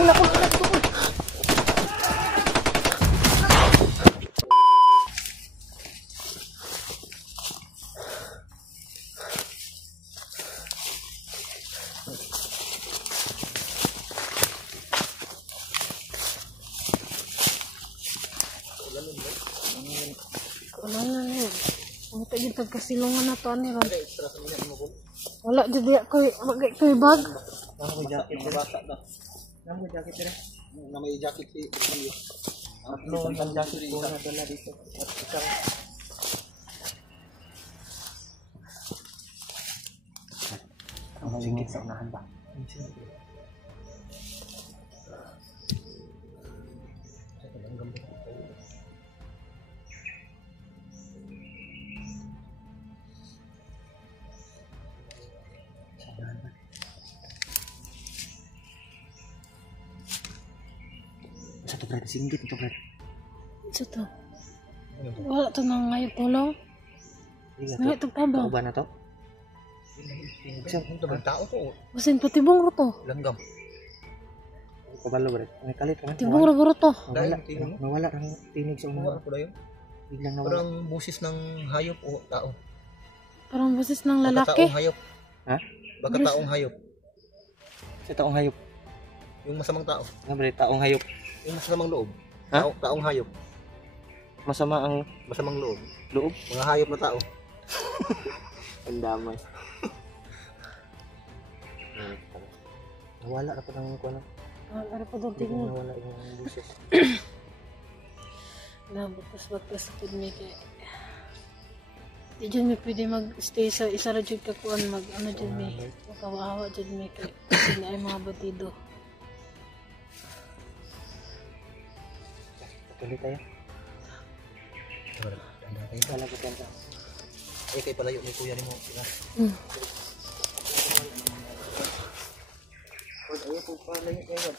Wala ko na ito. Kulangan yun. Ang tagin tagkasilungan na to ni Ron. Wala jadi ako magay ko bag. Namo jacket sa bata ba? Namo jacket dire. Namo jacket si Rio. Ang isang jacket ko na dala dito. At isang ang singit sa unahan ba? Satu Fred, singgit ito Fred. Satu. Wala to nang ngayon pulong. Ngayon ito pa ba? Kauban na to? Isang punto ng tao to. Basin pa tibong ro to. Langgam. Kabalo Fred. May kalit ka man. Tibong ro to. Nawala ang tinig sa unahan. Biglang nawala. Parang busis ng hayop o tao. Parang boses ng lalaki. Taong hayop. Ha? Baka taong hayop. Sa taong hayop. Yung masamang tao. Nga Fred, taong hayop. Yung masamang loob. Ha? Taong hayop. Masama ang Masamang loob. loob. Mga hayop na tao. Ang damay. Nawala na pa ng kuwan. Ano pa daw Hindi ko tingin. nawala yung buses. Batas-batas sa pud mi kay. Di dyan mi pwede mag-stay sa isa ra jud ka kuan mag ano jud mi. Kawawa jud mi kay sila ay mga batido. Patuloy tayo. Wala ko tenta. Eh kay palayo ni kuya ni mo. Ayaw po palayo kayo.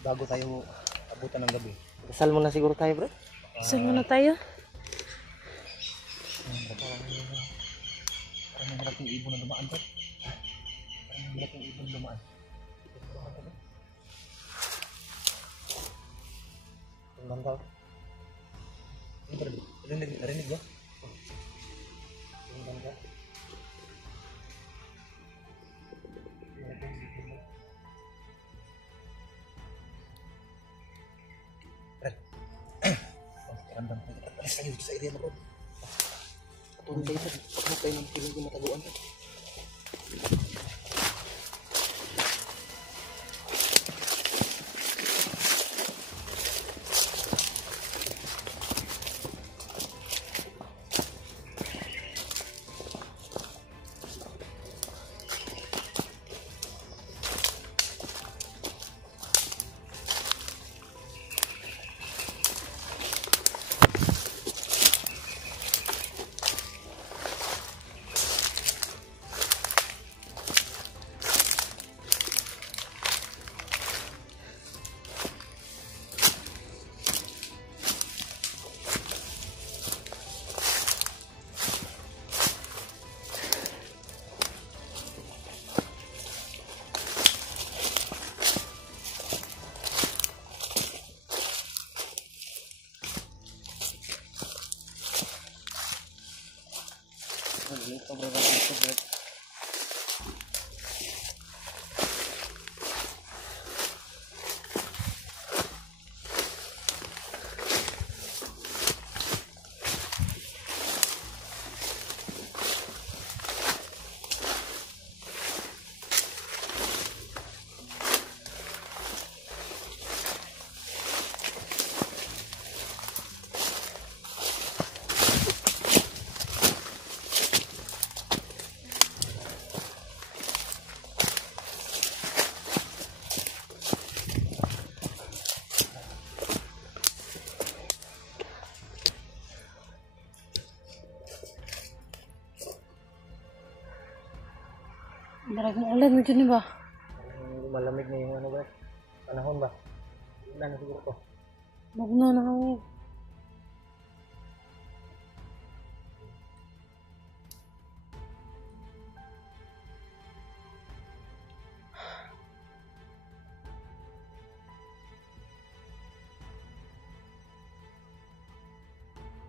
Bago tayo abutan ng gabi. Dasal mo na siguro tayo bro. Saan muna tayo? Parang malaking ibon na dumaan to. Parang malaking ibon na dumaan. Tingnan daw. Narinig ba? Tingnan daw. Randang tayo. Alis tayo sa area na bro. Patuloy tayo sa pagmuk tayo ng piling ko nataguan to. Ito bro, ito bro. Marag mo ulan na dyan ba? Malamig na yung ano ba? Panahon ba? Wala na siguro to. Magno na kami.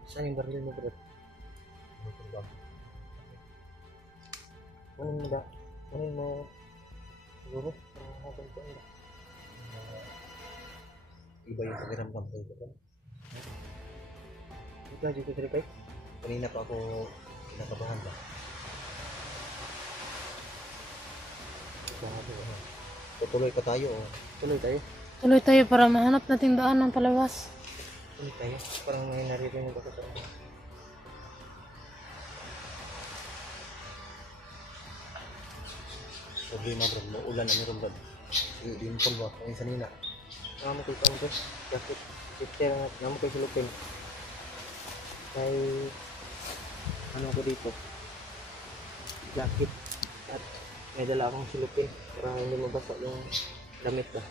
Saan yung baril mo, bro? Kunin mo ba? Kunin mo siguro? Hapon ko ba? Iba yung pakiramdam ko ito. Ikaw, dito tripay? Kanina pa ako kinakabahan ba? Tutuloy pa tayo o? Tuloy tayo? Tuloy tayo para mahanap nating daan ng palabas. Tuloy tayo? Parang may naririnig ako sa ano. Problema bro, maulan na meron bro. Dimpol ba? Ang isa nina. Naman kayo saan ko? Jacket. Kitera nga. Naman kayo silupin. Kay... Ano ako dito? Jacket. At may dala akong silupin. Para hindi mabasa yung damit ba.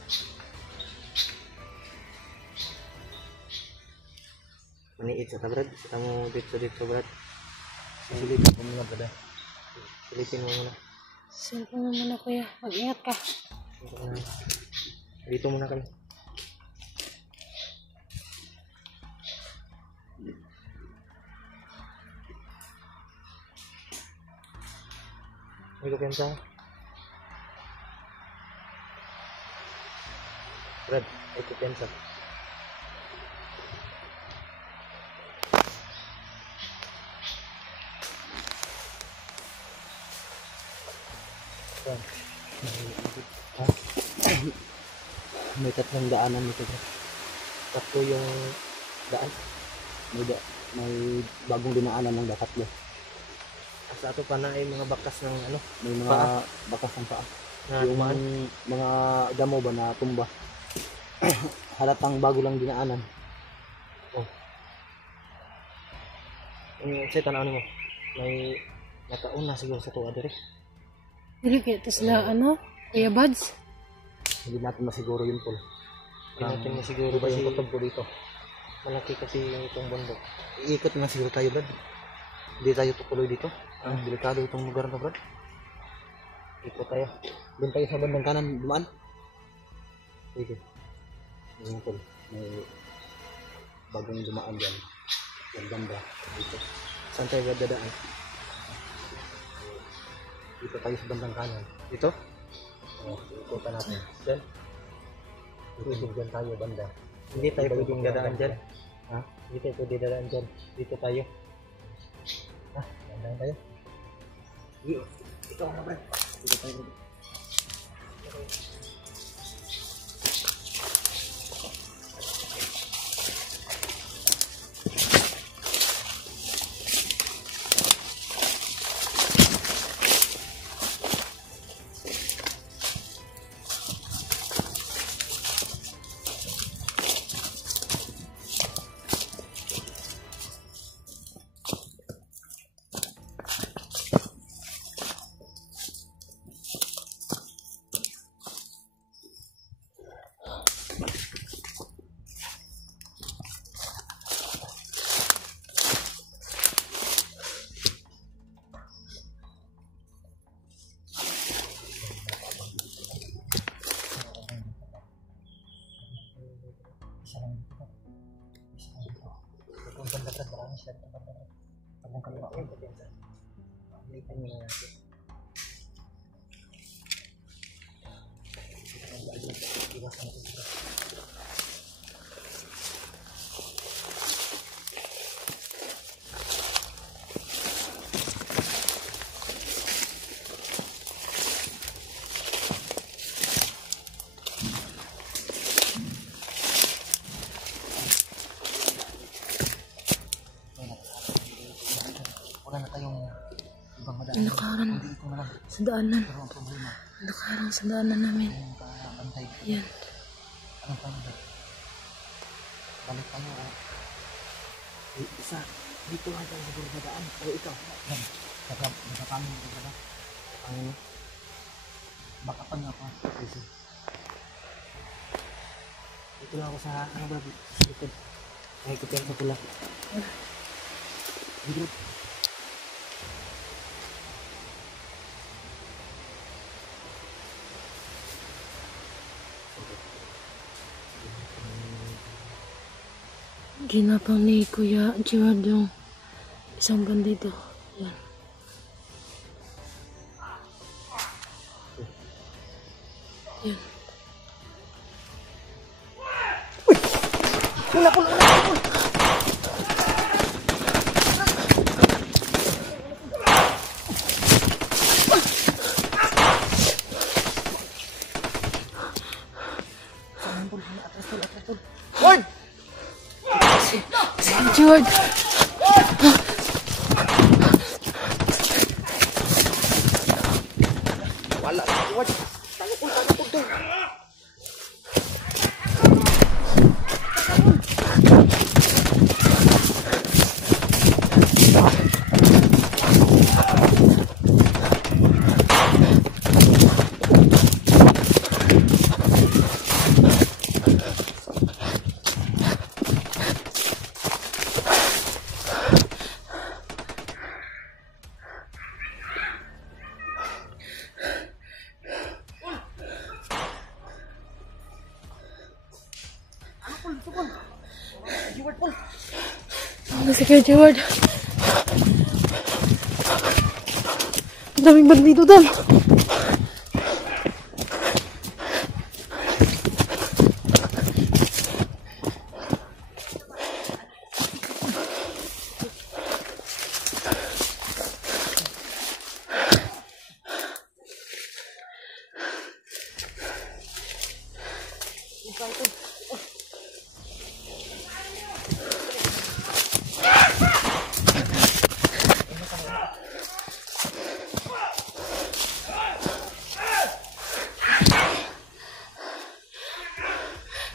Maniit sa tabrad. Kita mo dito brad. Silipin mo muna brad. Silipin mo muna. Simple mo muna kuya. Mag-ingat ka. Dito muna kami. May kapensa? Brad, may kapensa. May tatlong daanan nito bro. Tatlo yung daan. May bagong dinaanan ng tatlo. Sa ato pa na ay mga bakas ng ano, may mga paa. Bakas ng paa. Yung mga damo ba na tumba. Halatang bago lang dinaanan. Oh. Sa tanaw mo. May nakauna siguro sa tuwa dire. Dili kaya ito sila ano? Kuya Buds? Hindi natin masiguro yun po. Hindi natin masiguro ba yung kutob ko dito. Malaki kasi itong bundok. Iikot na siguro tayo Brad. Hindi tayo tutuloy dito. Delikado itong lugar na Brad. Ikot tayo. Doon tayo sa bandang kanan dumaan. Sige. Yung po. May bagong dumaan dyan. Yung ganda dito. Saan tayo dadaan? Dito tayo sa bandang kanan. Dito? Ikutan natin. Diyan. Dito dyan tayo banda. Hindi tayo pwedeng dadaan dyan. Ha? Hindi tayo pwedeng dadaan dyan. Dito tayo. Ha? Dandaan tayo. Ito ang Brad. Dito tayo. Nakarang sa daanan. Nakarang sa daanan namin. Yan. Ano pa ba? Balik tayo. Isa. Dito nga tayo sa daan. O ikaw. Nagkakamin ka ba? Ang Baka pa nga pa. Ito lang ako sa ano ba? Sa likod. Ay, ikutin sa pula. Dito. Ginapang ni Kuya Gerard yung isang bandido. Yan. Yan. Word! Si Gerard. Wala. Word! Tagapul doon. Ano si Kuya Gerard? Ang daming bandido doon.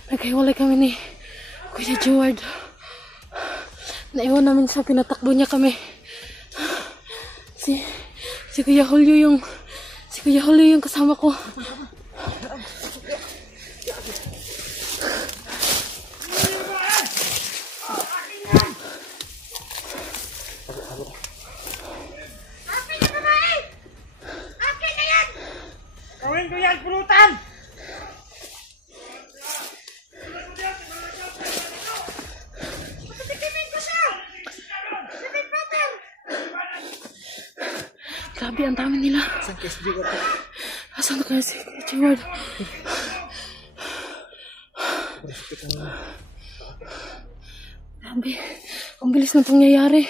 Naghiwalay kami ni Kuya Gerard. Naiwan namin sa pinatakbo niya kami. Si Kuya Julio yung kasama ko. Gawin ko yan, pulutan! Grabe, ang dami nila. Saan kay si Gerard? Asan na kaya si Kuya Gerard? Grabe, ang bilis ng pangyayari.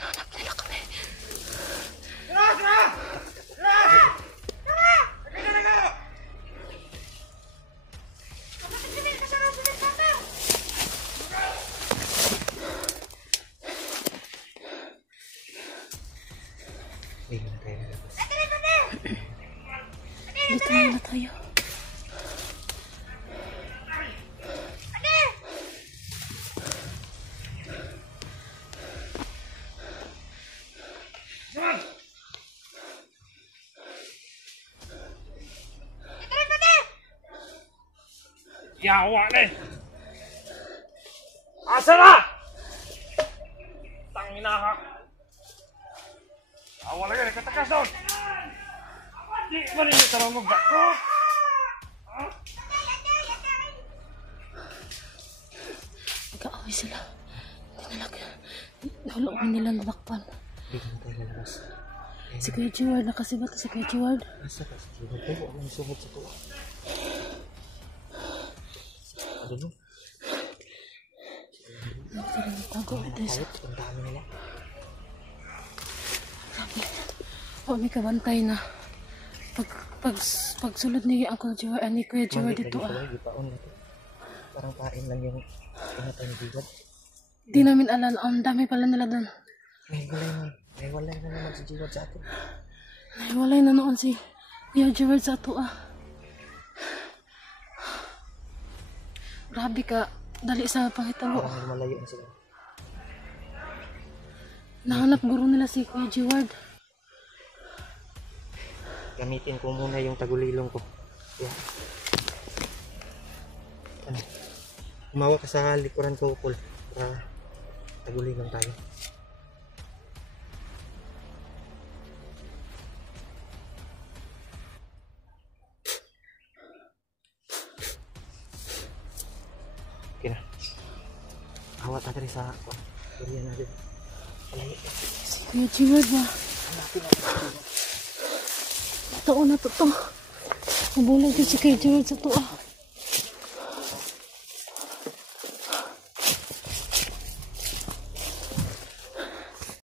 Hanap nila kami. Dito muna tayo. Yawa na eh! Asa na! Tangina ka! Awa na yan, katakas doon! Di ba rin yung tarong mag-bako? Nag-aaway sila. Nahulog nila nalakpan. Dito na tayo lalabas. Si Kuya Gerard, nakasibat si Kuya Gerard. Asa ka si Gerard? Tayo, ano yung sumot sa tuwa? Ano no? Ano sila nagtago? Ito isa. Kahit, ang dami nila. O, may kabantay na. Pagsulod ni Uncle Gerard, ni Kuya Gerard dito Parang kain lang yung pinatay ni Gerard. Di namin alam, ang dami pala nila doon. May walay na naman si Gerard sa atin. Walay na noon si Kuya Gerard sa ato ah. Grabe ka. dali sa pangitabo. Parang malayo na sila. Nahanap guro nila si Kuya Jeward. Gamitin ko muna yung tagulilong ko. Yeah. Ano? Umawa ka sa likuran ko, Paul. Para tagulilong tayo. Okay na. Awat natin sa area natin. Malayo. Si Kuya Jeward ba? Totoo na totoo. Mabulag din si Kuya Jeward sa tuwa.